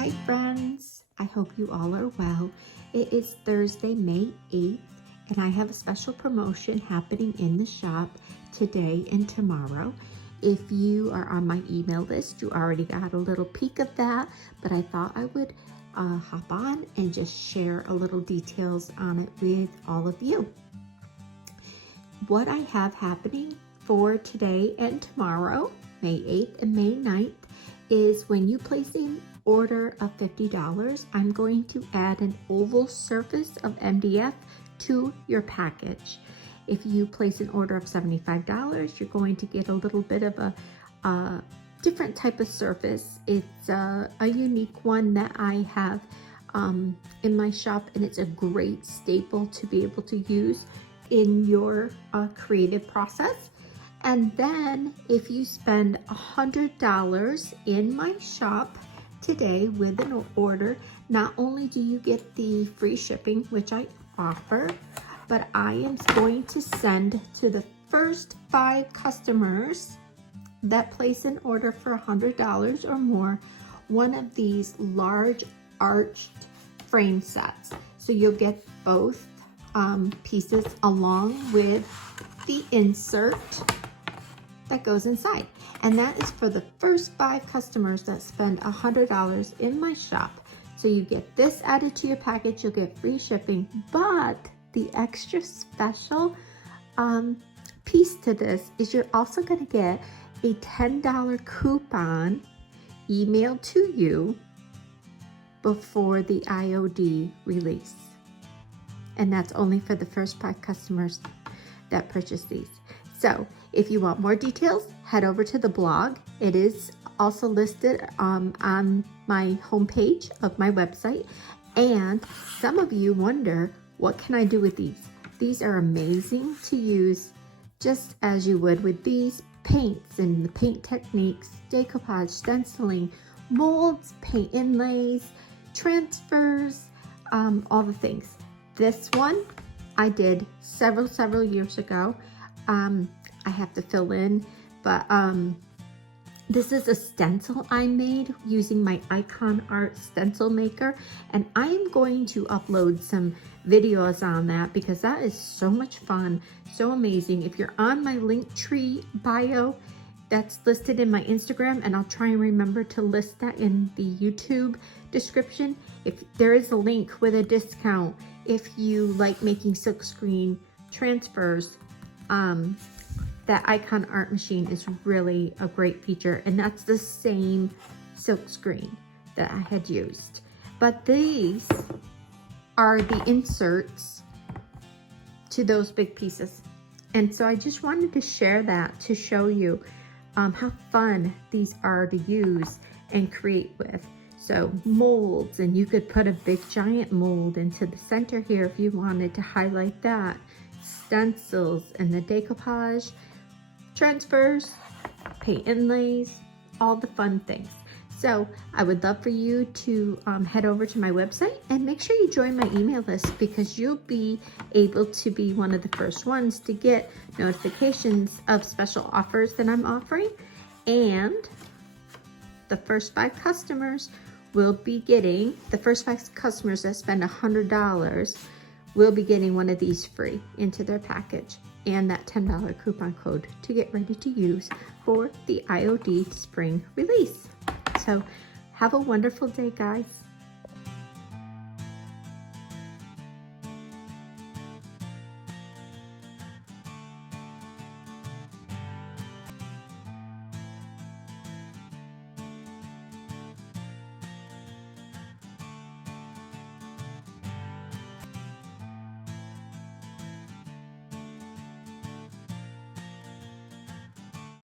Hi friends, I hope you all are well. It is Thursday, May 8th, and I have a special promotion happening in the shop today and tomorrow. If you are on my email list, you already got a little peek of that, but I thought I would hop on and just share a little details on it with all of you. What I have happening for today and tomorrow, May 8th and May 9th, is when you place an order of $50, I'm going to add an oval surface of MDF to your package. If you place an order of $75, you're going to get a little bit of a different type of surface. It's a unique one that I have in my shop, and it's a great staple to be able to use in your creative process. And then if you spend $100 in my shop today with an order, not only do you get the free shipping, which I offer, but I am going to send to the first 5 customers that place an order for $100 or more one of these large arched frame sets. So you'll get both pieces along with the insert that goes inside, and that is for the first 5 customers that spend $100 in my shop. So you get this added to your package, you'll get free shipping, but the extra special piece to this is you're also going to get a $10 coupon emailed to you before the IOD release, and that's only for the first 5 customers that purchase these. So if you want more details, head over to the blog. It is also listed on my homepage of my website. And some of you wonder, what can I do with these? These are amazing to use just as you would with these paints and the paint techniques, decoupage, stenciling, molds, paint inlays, transfers, all the things. This one I did several years ago. I have to fill in, but this is a stencil I made using my Icon Art stencil maker, and I am going to upload some videos on that because that is so much fun, so amazing. If you're on my Linktree bio, that's listed in my Instagram, and I'll try and remember to list that in the YouTube description. If there is a link with a discount, if you like making silkscreen transfers, that Icon Art machine is really a great feature, and that's the same silk screen that I had used. But these are the inserts to those big pieces, and so I just wanted to share that to show you how fun these are to use and create with. So molds, and you could put a big giant mold into the center here if you wanted to highlight that. Stencils and the decoupage, transfers, paint inlays, all the fun things. So I would love for you to head over to my website and make sure you join my email list, because you'll be able to be one of the first ones to get notifications of special offers that I'm offering. And the first 5 customers will be getting, the first 5 customers that spend $100 will be getting one of these free into their package, and that $10 coupon code to get ready to use for the IOD spring release. So have a wonderful day, guys.